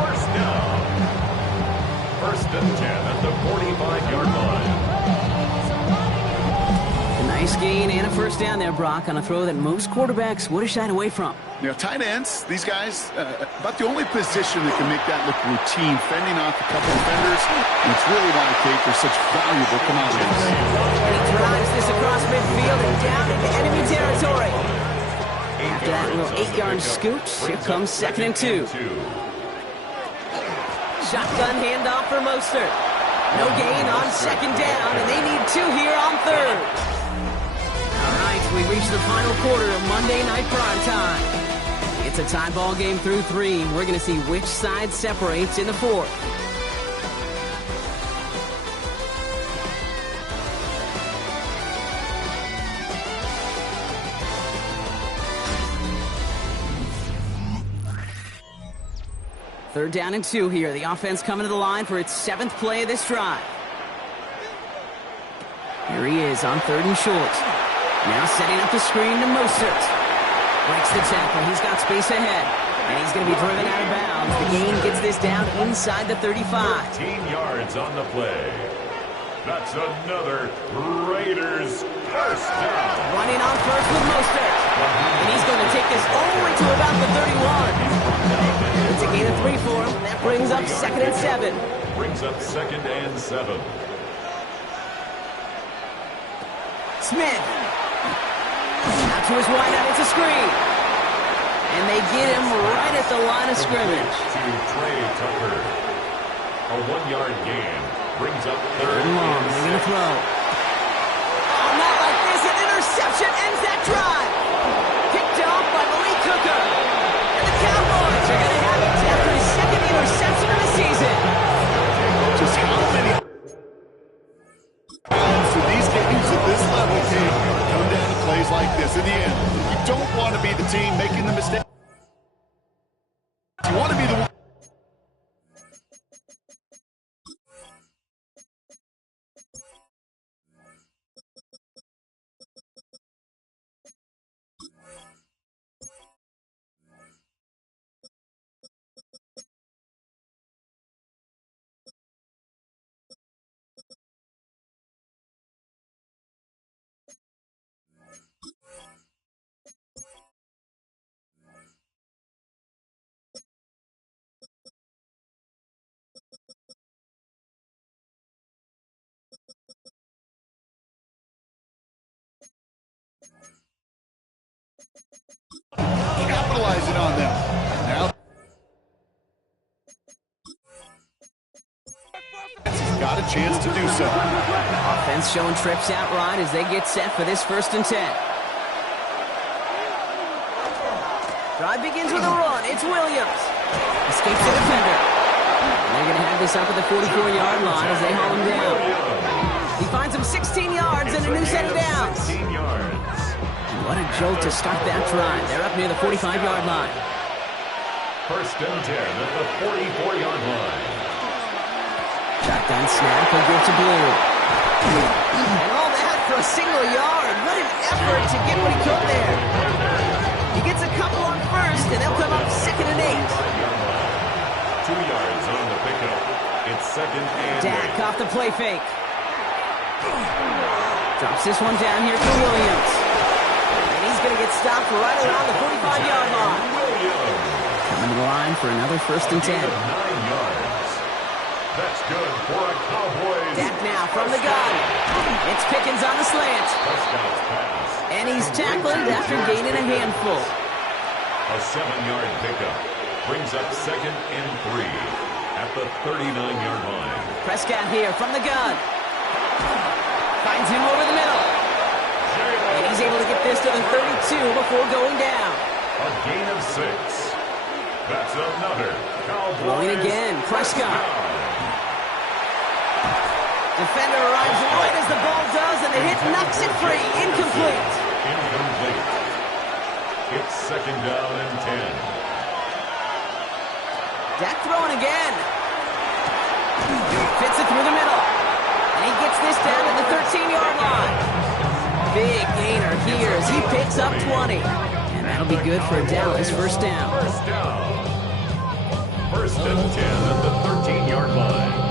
first down. 1st and 10 at the 45-yard line. A nice gain and a first down there, Brock, on a throw that most quarterbacks would have shied away from. Now, tight ends, these guys, about the only position that can make that look routine, fending off a couple defenders, and it's really why, Kate, they're such valuable commodities. And he drives this across midfield and down into enemy territory. After that little 8-yard scoot, here comes 2nd and 2. Shotgun handoff for Mostert. No gain on 2nd down, and they need 2 here on 3rd. All right, we reach the final quarter of Monday Night Primetime. It's a tie ball game through 3. We're going to see which side separates in the 4th. Third down and 2 here. The offense coming to the line for its 7th play of this drive. Here he is on 3rd and short. Now setting up the screen to Mostert. Breaks the tackle. He's got space ahead. And he's going to be driven out of bounds. The gain gets this down inside the 35. 13 yards on the play. That's another Raiders first down. Running on first with Mostert. And he's going to take this all the way to about the 31. It's a gain of 3 for him. That brings up 2nd and 7. Brings up 2nd and 7. Smith. Out to his wideout. It's a screen. And they get him right at the line of scrimmage. To Trey Tucker. A 1-yard gain. Brings up 3rd and long. They're going to throw. Oh, not like this. An interception ends that drive. Picked off by Malik Hooker. And the Cowboys are going to have it after his 2nd interception of the season. Just how many so these games at this level can come down to plays like this. In the end, you don't want to be the team making the mistake. You want to be the one. Capitalizing on them. Now he's got a chance to do so. Offense showing trips out right as they get set for this 1st and 10. Drive begins with a run. It's Williams. Escapes the defender. And they're going to have this up at the 44-yard line as they haul him down. He finds him 16 yards and a new set of downs. 16 yards. What a jolt to start that drive. They're up near the 45-yard line. 1st and 10 at the 44-yard line. Shotgun snap, he'll give to Blue. And all that for a single yard. What an effort to get what he could there. He gets a couple on first, and they'll come up 2nd and 8. 2 yards on the pickup. It's 2nd and 8. Dak off the play fake. Drops this one down here for Williams. And he's going to get gets stopped right around the 45-yard line. Williams. Coming to the line for another 1st and 10. 9 yards. That's good for a Cowboys. Dak now from the gun. It's Pickens on the slant. Touchdown's pass. And he's tackled after gaining a handful. A 7-yard pickup brings up 2nd and 3 at the 39-yard line. Prescott here from the gun. Finds him over the middle. And he's able to get this to the 32 before going down. A gain of 6. That's another Cowboys. Throwing again, Prescott. Defender arrives right as the ball does, and the hit knocks it free. Incomplete. Incomplete. It's 2nd down and 10. Dak throwing again. Fits it through the middle. And he gets this down at the 13-yard line. Big gainer here as he picks up 20. And that'll be good for a Dallas 1st down. 1st down. 1st and 10 at the 13-yard line.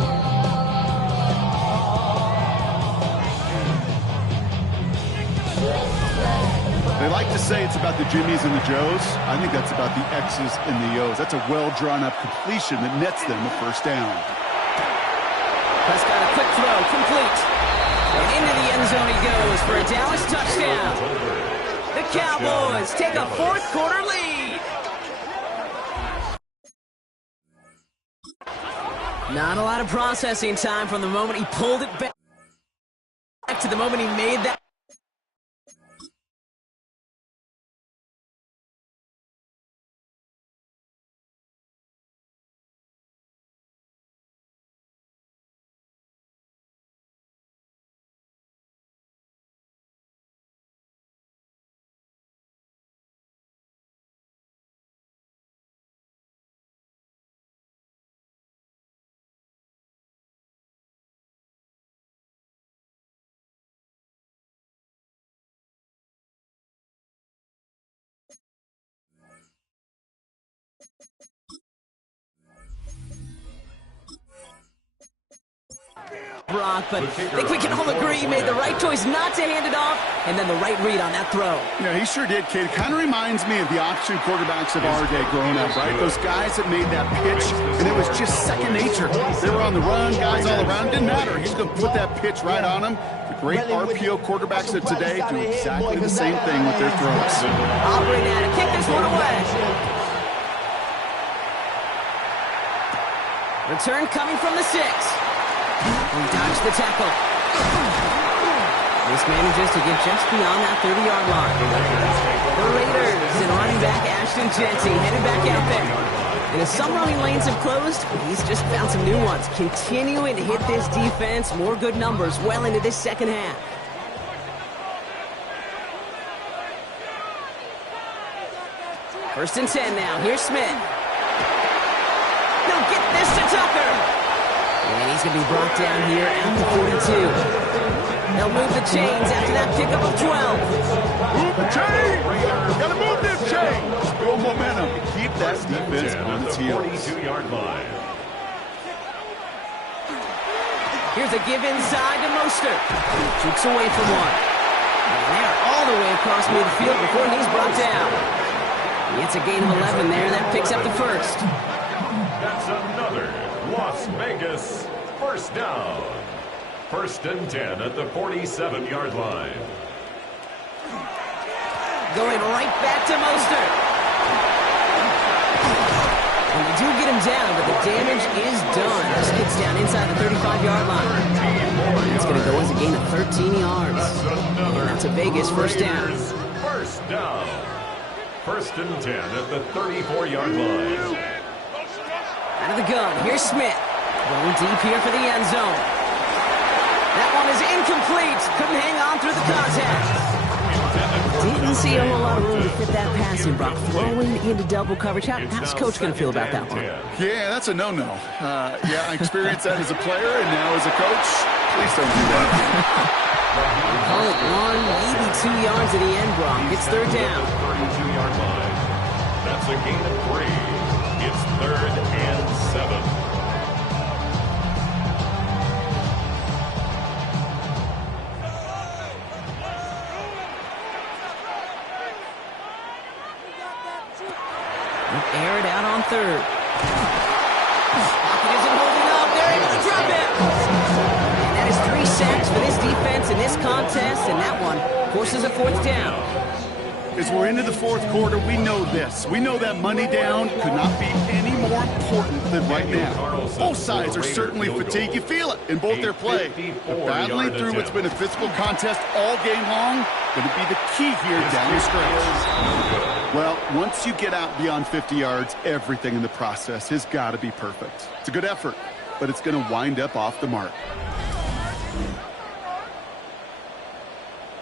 They like to say it's about the Jimmies and the Joes. I think that's about the X's and the O's. That's a well-drawn-up completion that nets them a 1st down. Prescott, a quick throw, complete. And into the end zone he goes for a Dallas touchdown. The Cowboys take a 4th quarter lead. Not a lot of processing time from the moment he pulled it back to the moment he made that. Brock, but I think we can all agree he made the right choice not to hand it off, and then the right read on that throw. Yeah, he sure did, kid. It kind of reminds me of the option quarterbacks of our day growing up, right? Those guys that made that pitch, and it was just second nature. They were on the run, guys all around. It didn't matter. He's going to put that pitch right on them. The great RPO quarterbacks of today do exactly the same thing with their throws. Aubrey now to kick this one away. Return coming from the 6. He dodged the tackle. This manages to get just beyond that 30-yard line. The Raiders and running back Ashton Jeanty headed back out there. And as some running lanes have closed, he's just found some new ones. Continuing to hit this defense, more good numbers well into this 2nd half. First and 10 now. Here's Smith. They'll get this to Tucker. And he's going to be brought down here at the 42. They'll move the chains after that pickup of 12. Move the chain! Gotta move this chain! Build momentum. Keep that defense on its heels. 42-yard line. Here's a give inside to Mostert. Jukes away from one. And they're all the way across midfield before he's brought down. It's a gain of 11 there. That picks up the 1st. That's another Las Vegas 1st down. 1st and 10 at the 47-yard line. Going right back to Mostert. And they do get him down, but the damage is done. This gets down inside the 35-yard line. It's going to go as a gain of 13 yards. That's a Vegas 1st down. 1st down. 1st and 10 at the 34-yard line. Out of the gun, here's Smith. Going deep here for the end zone. That one is incomplete. Couldn't hang on through the contact. Didn't see a whole lot of room to fit that passing, Brock. Throwing into double coverage. How's Coach going to feel about that one? Yeah, that's a no-no. Yeah, I experienced that as a player and now as a coach. Please don't do that. Call it 1, maybe 2 yards at the end, Brock. It's 3rd down. 32-yard line. That's a gain of 3. It's 3rd and 7. They'll air it out on third. Pocket isn't holding up. They're able to drop it. And that is 3 sacks for this defense in this contest, and that one forces a 4th down. As we're into the 4th quarter, we know this. We know that money down could not be any more important than right now. Both sides are certainly fatigued. You feel it in both their play. But battling through what's been a physical contest all game long, going to be the key here down the stretch. Well, once you get out beyond 50 yards, everything in the process has got to be perfect. It's a good effort, but it's going to wind up off the mark.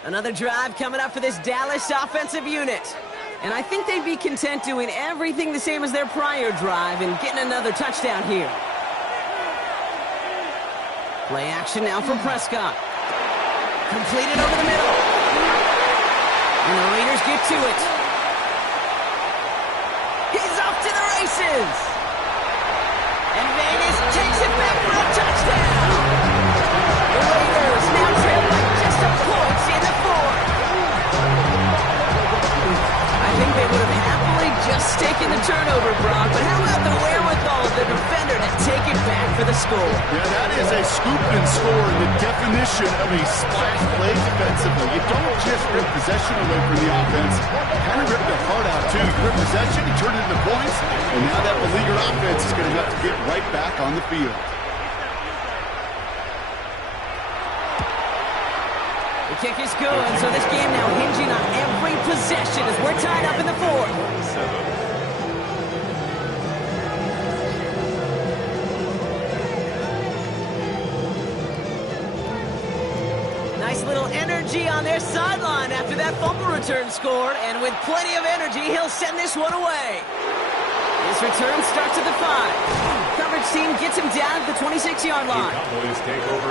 Another drive coming up for this Dallas offensive unit. And I think they'd be content doing everything the same as their prior drive and getting another touchdown here. Play action now for Prescott. Completed over the middle. And the Raiders get to it. He's off to the races. And Vegas takes it back for a touchdown. The Raiders now trail by just a point in the 4th. I think they would have happily just taken the turnover, Brock, but how about the wherewithal of the defender to take it back for the score? Yeah, that is a scoop and score in the definition of a splash play defensively. You don't just rip possession away from the offense. You kind of rip their heart out, too. You rip possession, you turn it into points, and now that beleaguered offense is going to have to get right back on the field. The kick is good, so this game now hinging on every possession as we're tied up in the 4th. Nice little energy on their sideline after that fumble return scored, and with plenty of energy, he'll send this one away. This return starts at the 5. Coverage team gets him down at the 26-yard line.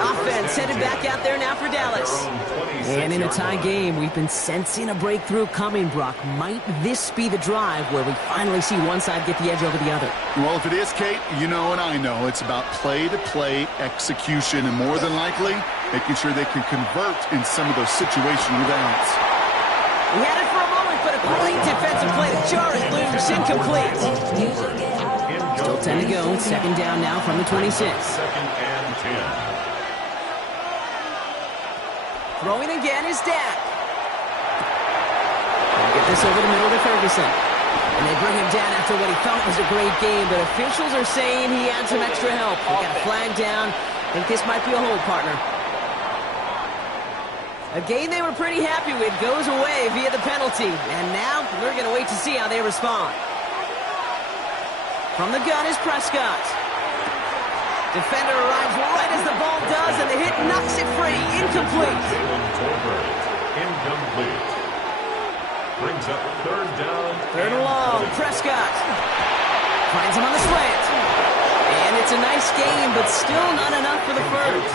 Offense headed back out there now for Dallas. And in a tie game, we've been sensing a breakthrough coming, Brock. Might this be the drive where we finally see one side get the edge over the other? Well, if it is, Kate, you know and I know it's about play-to-play execution, and more than likely, making sure they can convert in some of those situational downs. We had it for a moment, but a great defensive play to jar it loose, incomplete. Still 10 to go. 2nd down now from the 26. 2nd and 10. Throwing again is Dak. Get this over the middle to Ferguson. And they bring him down after what he thought was a great game, but officials are saying he had some extra help. He got a flag down. I think this might be a hold, partner. A game they were pretty happy with goes away via the penalty. And now we're going to wait to see how they respond. From the gun is Prescott. Defender arrives right as the ball does, and the hit knocks it free. Incomplete. Incomplete. Brings up 3rd down. 3rd and long. Prescott finds him on the slant. And it's a nice game, but still not enough for the first.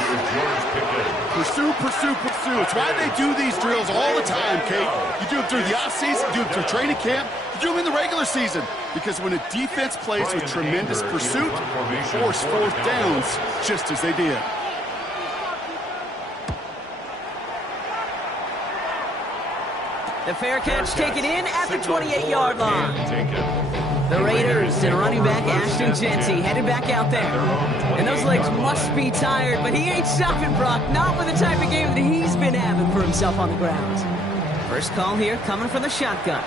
Pursue, pursue, pursue. It's why they do these drills all the time, Kate. You do them through the offseason, you do them through training camp, you do them in the regular season. Because when a defense plays with tremendous pursuit, they force 4th downs just as they did. The fair catch taken in at the 28-yard line. The Raiders and running back Ashton Jeanty headed back out there. And those legs must be tired, but he ain't stopping, Brock. Not with the type of game that he's been having for himself on the ground. First call here coming from the shotgun.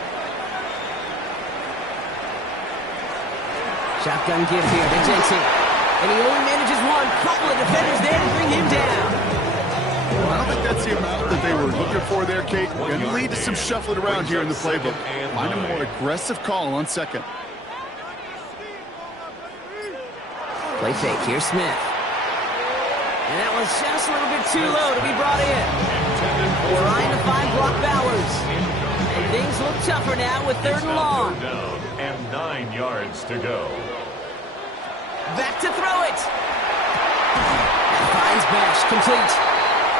Shotgun give here to Jeanty. And he only manages one. Couple of defenders there to bring him down. Well, I don't think that's the amount that they were looking for there, Kate. Going to lead to some shuffling around here in the playbook. Find a more aggressive call on 2nd. Play fake. Here's Smith. And that was just a little bit too low to be brought in. Trying to find Brock Bowers. And things look tougher now with 3rd and long. And 9 yards to go. Back to throw it. And finds Bash. Complete.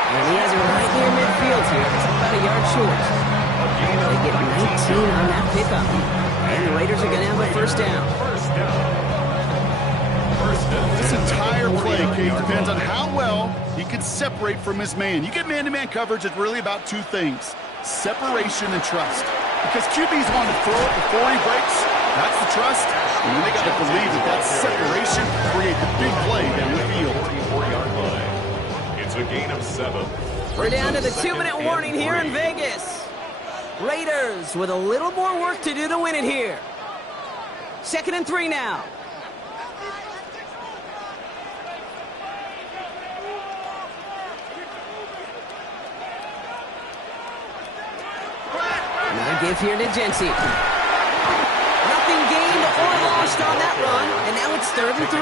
And he has it right near midfield here. It's about a yard short. They get 19 on that pickup. And the Raiders are going to have a 1st down. This entire play, Kate, depends on how well he can separate from his man. You get man-to-man coverage, it's really about 2 things. Separation and trust. Because QB's want to throw it before he breaks. That's the trust, and then they got to believe that separation create the big play down the field. 44-yard line. It's a gain of 7. We're down to the 2-minute warning here in Vegas. Raiders with a little more work to do to win it here. 2nd and 3 now. Another give here to Jency. Nothing gained or lost on that run, and now it's 3rd and 3.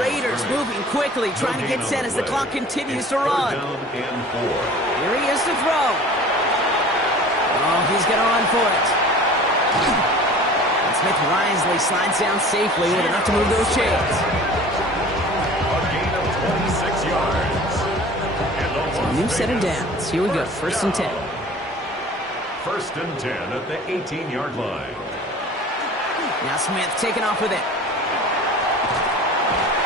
Raiders moving quickly, trying to get set as the clock continues to run. Here he is to throw. Oh, he's going to run for it. And Smith wisely slides down safely with enough to move those chains. A gain of 26 yards. So a new set of downs. Here we go, 1st and 10. 1st and 10 at the 18-yard line. Now Smith taking off with it.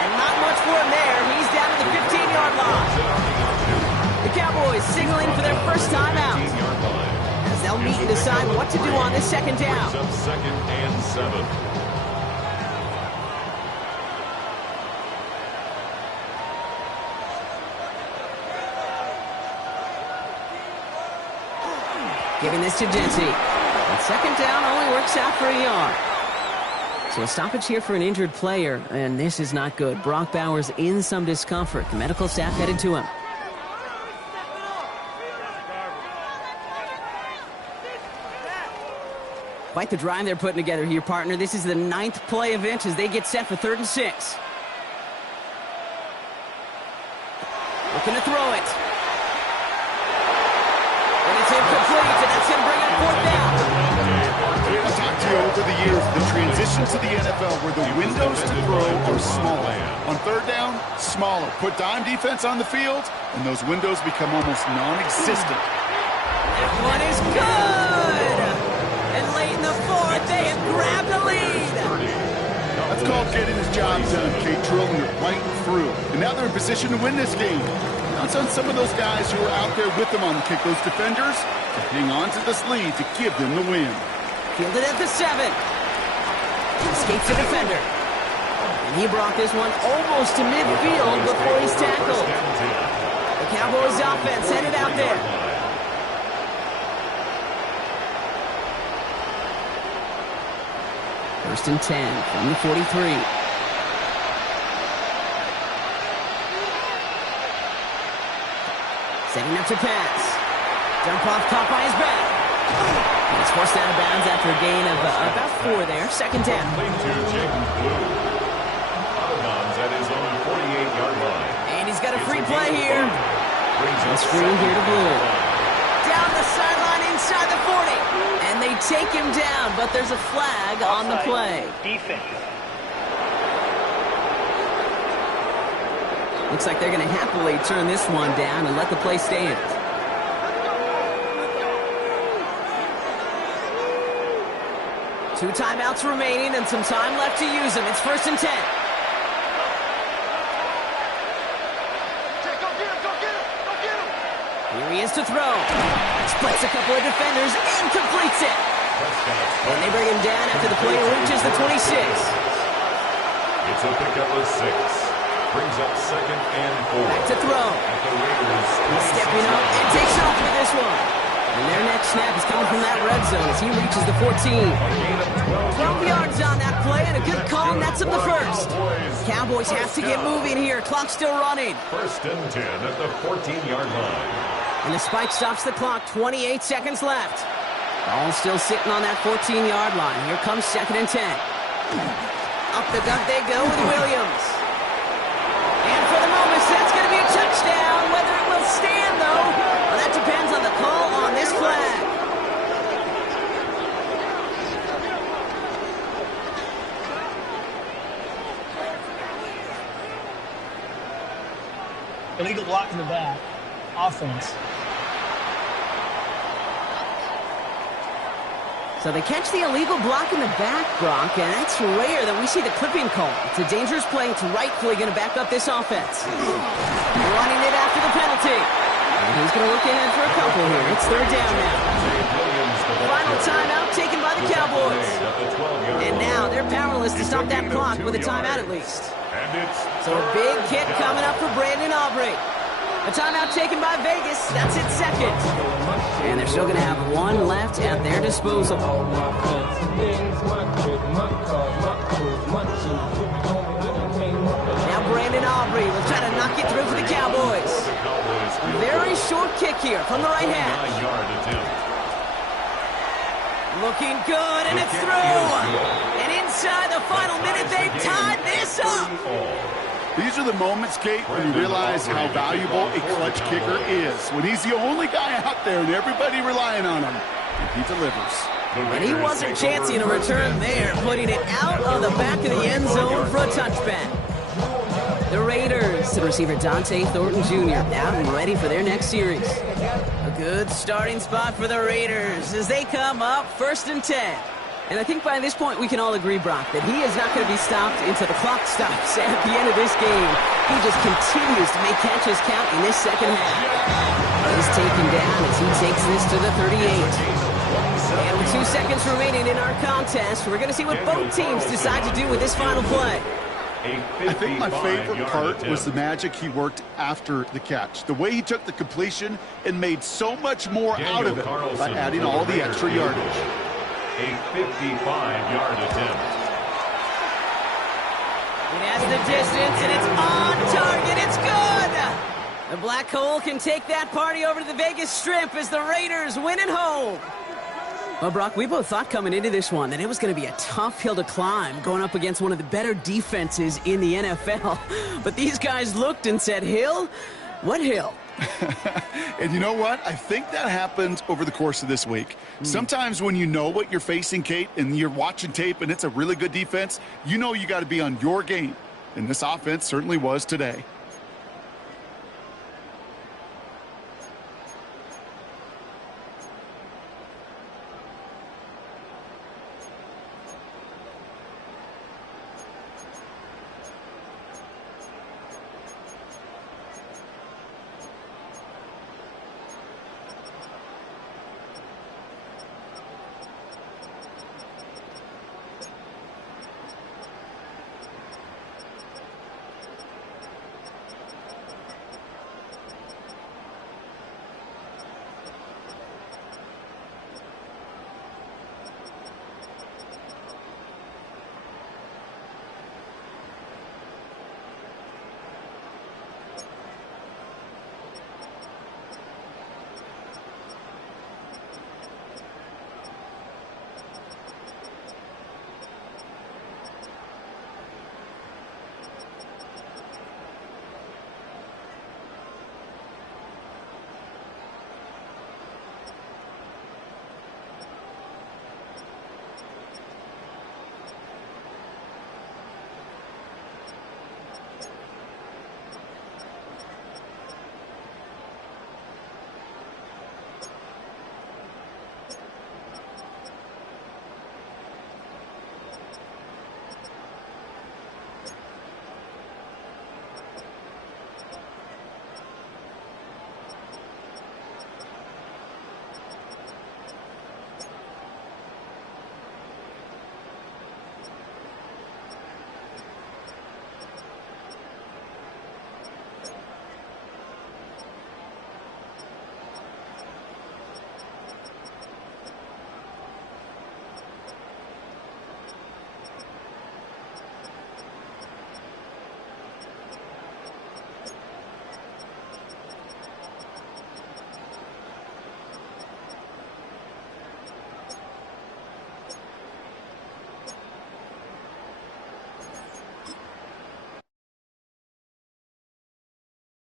And not much for him there. He's down to the 15-yard line. The Cowboys signaling for their first time out. As they'll meet and decide what to do on this 2nd down. 2nd and 7. Giving this to Jency. And 2nd down only works out for a yard. So a stoppage here for an injured player, and this is not good. Brock Bowers in some discomfort. The medical staff headed to him. Quite the drive they're putting together here, partner. This is the 9th play of inch as they get set for 3rd and 6. Looking to throw it. And it's incomplete, and that's going to bring up 4th down. I've talked to you over the years, the transition to the NFL where the windows to throw are smaller. On 3rd down, smaller. Put dime defense on the field, and those windows become almost non-existent. That one is good! And late in the 4th, they have grabbed the lead. That's called getting his job done, Kate, drilling it right through. And now they're in position to win this game. Now it's on some of those guys who are out there with them on the kick, those defenders, to hang on to this lead to give them the win. Fielded at the 7. Escapes the defender. And he brought this one almost to midfield before he's tackled. The Cowboys offense headed out there. First and 10 from the 43. Setting up to pass. Jump off, caught by his back. He's forced out of bounds after a gain of about 4 there. 2nd down. At his own 48-yard line. And he's got a free play here. And screen here to Blue. Down the sideline inside the 40. And they take him down, but there's a flag on the play. Defense. Looks like they're going to happily turn this one down and let the play stand. Two timeouts remaining and some time left to use them. It's 1st and 10. Here he is to throw. Splits a couple of defenders and completes it. And they bring him down after the play reaches the 26. It's a pickup of 6. Brings up 2nd and 4. Back to throw. At the Raiders. He's stepping up and takes off with this one. And their next snap is coming from that red zone as he reaches the 14. 12 yards on that play and a good call, and that's up the first. Cowboys have to get moving here. Clock still running. 1st and 10 at the 14-yard line. And the spike stops the clock. 28 seconds left. Ball still sitting on that 14-yard line. Here comes 2nd and 10. Up the gut they go with Williams. And for the moment, that's going to be a touchdown. Whether it will stand, though, well, that depends on the call on this flag. Illegal block in the back. Offense. So they catch the illegal block in the back, Gronk, and that's rare that we see the clipping call. It's a dangerous play. It's rightfully going to back up this offense. Running it after the penalty. And he's going to look ahead for a couple here. It's 3rd down now. Final timeout taken by the Cowboys. And powerless to stop that clock with a timeout at least. And it's So a big hit coming up for Brandon Aubrey. A timeout taken by Vegas. That's its second. And they're still going to have one left at their disposal. Now Brandon Aubrey will try to knock it through for the Cowboys. A very short kick here from the right hash. 9-yard attempt. Looking good, and it's through. And inside the final minute, they've tied this up. These are the moments, Kate, when you realize how valuable a clutch kicker is. When he's the only guy out there and everybody relying on him, and he delivers. And he wasn't chancing a return there, putting it out of the back of the end zone for a touchback. The Raiders, the receiver Dante Thornton Jr., out and ready for their next series. A good starting spot for the Raiders as they come up 1st and 10. And I think by this point we can all agree, Brock, that he is not going to be stopped until the clock stops at the end of this game. He just continues to make catches count in this second half. He's taken down as he takes this to the 38. And with 2 seconds remaining in our contest, we're going to see what both teams decide to do with this final play. I think my favorite part was the magic he worked after the catch. The way he took the completion and made so much more out of it by adding all the extra yardage. A 55-yard attempt. It has the distance, and it's on target. It's good! The Black Hole can take that party over to the Vegas Strip as the Raiders win at home. Well, Brock, we both thought coming into this one that it was going to be a tough hill to climb going up against one of the better defenses in the NFL. But these guys looked and said, Hill? What hill? And you know what? I think that happened over the course of this week. Sometimes when you know what you're facing, Kate, and you're watching tape and it's a really good defense, you know you got to be on your game. And this offense certainly was today.